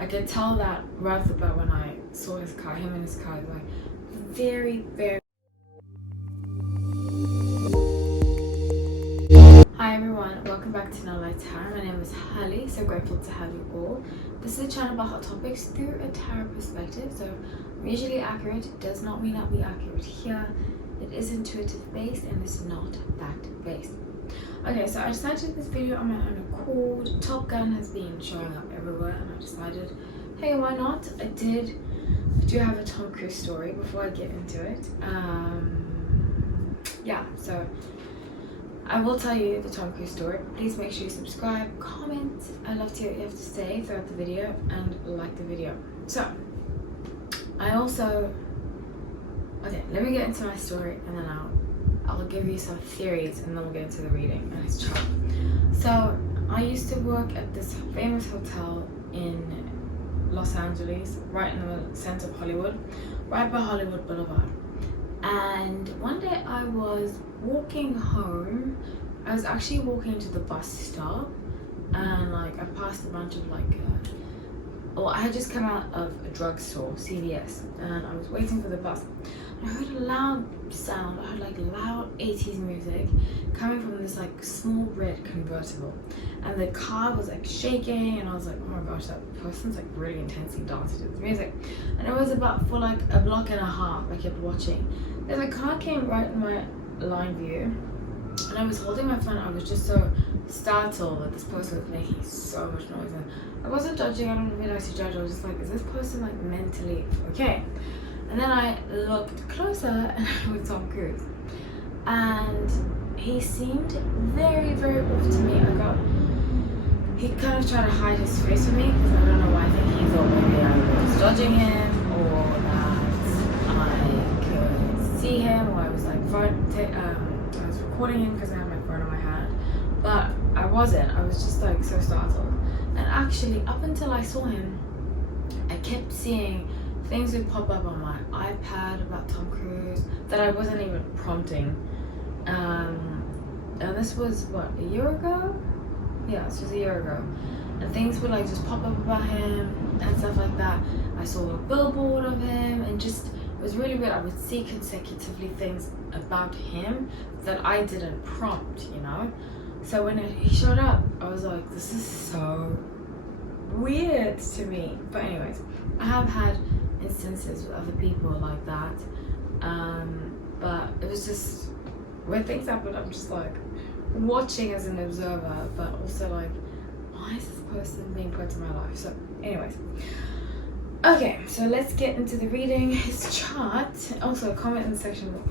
I could tell that right off the bat when I saw his car, him in his car, like very, very. Hi everyone, welcome back to No Light Tarot. My name is Holly, so grateful to have you all. This is a channel about hot topics through a tarot perspective, so I'm usually accurate. It does not mean I'll be accurate here. It is intuitive based and it's not fact based. Okay, so I decided to do this video on my own accord. Top Gun has been showing up everywhere and I decided, hey, why not? I do have a Tom Cruise story before I get into it. Yeah, so I will tell you the Tom Cruise story. Please make sure you subscribe, comment. I love to hear what you have to say throughout the video and like the video. So, okay, let me get into my story and then I'll give you some theories and then we'll get into the reading and his chart. So, I used to work at this famous hotel in Los Angeles, right in the center of Hollywood, right by Hollywood Boulevard. And one day I was walking home. I was actually walking to the bus stop and I passed a bunch of I had just come out of a drugstore, CVS, and I was waiting for the bus. I heard a loud sound. I heard loud 80s music coming from this small red convertible, and the car was shaking, and I was like, oh my gosh, that person's really intensely dancing to this music. And it was about for a block and a half. I kept watching. Then the car came right in my line view, and I was holding my phone. I was just so startled that this person was making so much noise. And I wasn't judging. I don't really like to judge. I was just like, is this person mentally okay? And then I looked closer and it was Tom Cruise. And he seemed very, very off to me. He kind of tried to hide his face from me because I don't know why. I think he thought maybe I was judging him or that I could see him, or I was I was recording him because I had my phone in my hand. But I wasn't. I was just so startled. And actually, up until I saw him, I kept seeing things would pop up on my iPad about Tom Cruise that I wasn't even prompting. And this was a year ago? Yeah, this was a year ago. And things would just pop up about him and stuff like that. I saw a billboard of him and just, it was really weird. I would see consecutively things about him that I didn't prompt, So when he showed up, I was like, this is so weird to me. But anyways, I have had instances with other people like that, but it was just when things happen, I'm just watching as an observer, but also why is this person being put in my life? So anyways, okay, so let's get into the reading. His chart. Also comment in the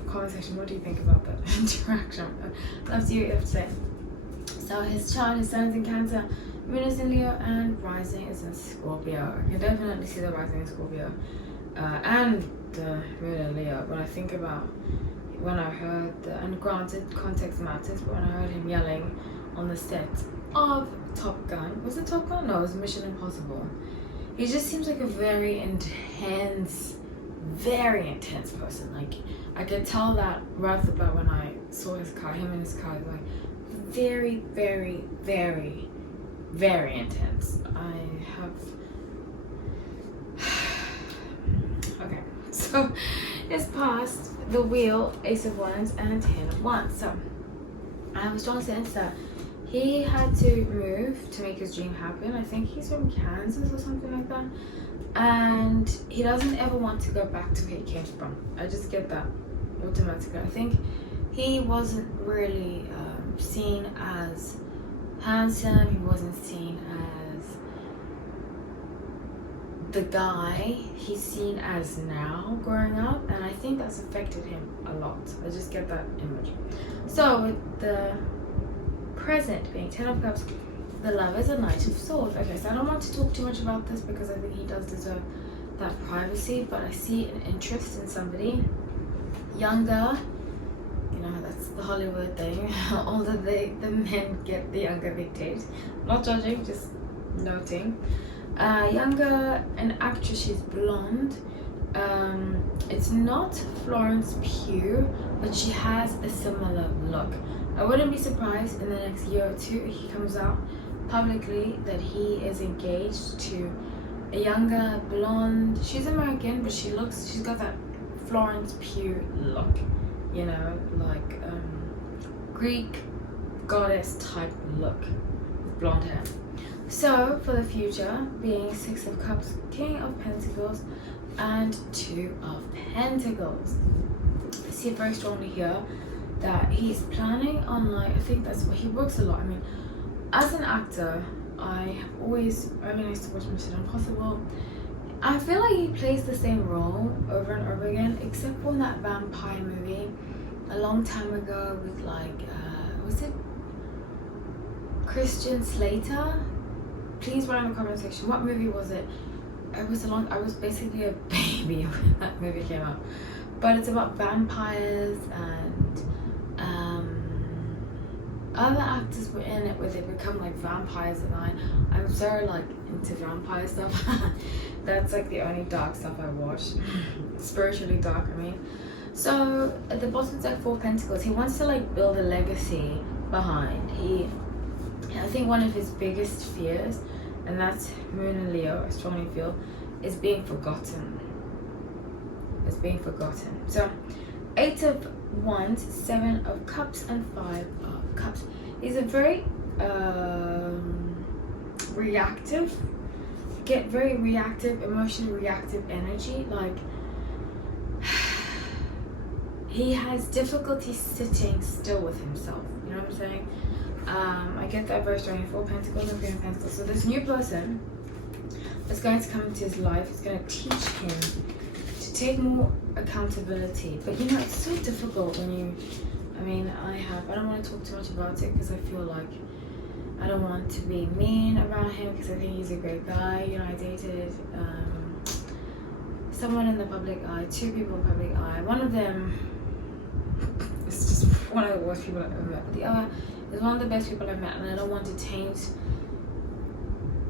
comment section, what do you think about that interaction? I'd love to hear what you have to say. So his chart, his sun is in Cancer, Moon is in Leo, and rising is in Scorpio. You can definitely see the rising in Scorpio and the Moon in Leo. When I think about when I heard and granted context matters, but when I heard him yelling on the set of Top Gun, was it Top Gun? No, it was Mission Impossible. He just seems like a very intense person. I could tell that right off the bat when I saw his car, him in his car, very, very, very, very intense. Okay, so it's past the Wheel, Ace of Wands, and 10 of Wands. So I was trying to sense that he had to move to make his dream happen. I think he's from Kansas or something like that, and he doesn't ever want to go back to where he came from. I just get that automatically. I think he wasn't really seen as handsome. He wasn't seen as the guy he's seen as now growing up, and I think that's affected him a lot. I just get that image. So with the present being 10 of Cups, the Lovers, and Knight of Swords. Okay, so I don't want to talk too much about this because I think he does deserve that privacy, but I see an interest in somebody younger. That's the Hollywood thing. Older the men get, the younger they date. Not judging, just noting. Younger, an actress, she's blonde. It's not Florence Pugh, but she has a similar look. I wouldn't be surprised in the next year or two he comes out publicly that he is engaged to a younger blonde. She's American, but she's got that Florence Pugh look, you know, like Greek goddess type look with blonde hair. So for the future, being Six of Cups, King of Pentacles, and Two of Pentacles, I see very strongly here that he's planning on, like, I think that's what he works a lot. I mean, as an actor, I used to watch Mission Impossible. I feel like he plays the same role over and over again, except for that vampire movie a long time ago with, like, was it Christian Slater? Please write in the comment section, what movie was it? I was basically a baby when that movie came out. But it's about vampires, and other actors were in it where they become like vampires, and I'm so like into vampire stuff. That's like the only dark stuff I watch. Spiritually dark, I mean. So at the bottom it's like Four of Pentacles. He wants to like build a legacy behind. I think one of his biggest fears, and that's Moon and Leo, I strongly feel, is being forgotten. It's being forgotten. So, 8 of Wands, 7 of Cups, and 5 of Cups. He's a very reactive, very reactive, emotionally reactive energy. Like, he has difficulty sitting still with himself. You know what I'm saying? I get that very strongly. 4 Pentacles and 3 of Pentacles. So this new person is going to come into his life. Is going to teach him to take more accountability. But you know, it's so difficult when you, I don't want to talk too much about it because I feel like I don't want to be mean around him because I think he's a great guy. You know, I dated someone in the public eye, 2 people in the public eye. One of them is just one of the worst people I've ever met, but the other is one of the best people I've met, and I don't want to taint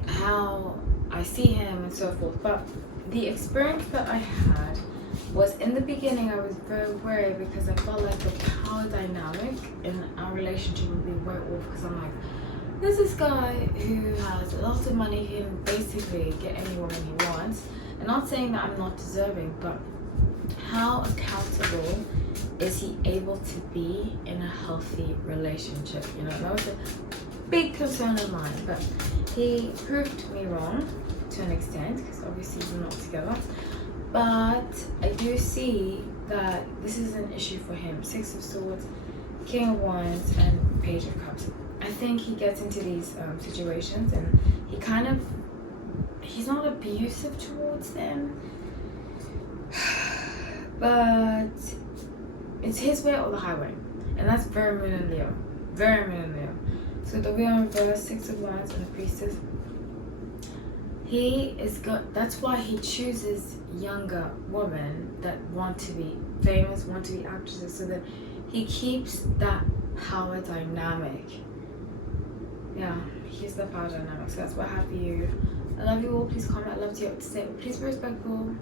how I see him and so forth. But the experience that I had was, in the beginning I was very worried because I felt like the power dynamic in our relationship would be way off, because I'm like, there's this guy who has a lot of money, he can basically get any woman he wants. And not saying that I'm not deserving, but how accountable is he able to be in a healthy relationship? You know, that was a big concern of mine, but he proved me wrong to an extent, because obviously we're not together. But I do see that this is an issue for him. 6 of Swords, King of Wands, and Page of Cups. I think he gets into these situations and he's not abusive towards them, but it's his way or the highway, and that's very Moon and Leo, very Moon and Leo. So the Wheel in reverse, 6 of Wands, and the Priestess. He is good. That's why he chooses younger women that want to be famous, want to be actresses, so that he keeps that power dynamic. Yeah, he's the power dynamic. So that's what I have for you. I love you all. Please comment. I love you up to say. Please be respectful.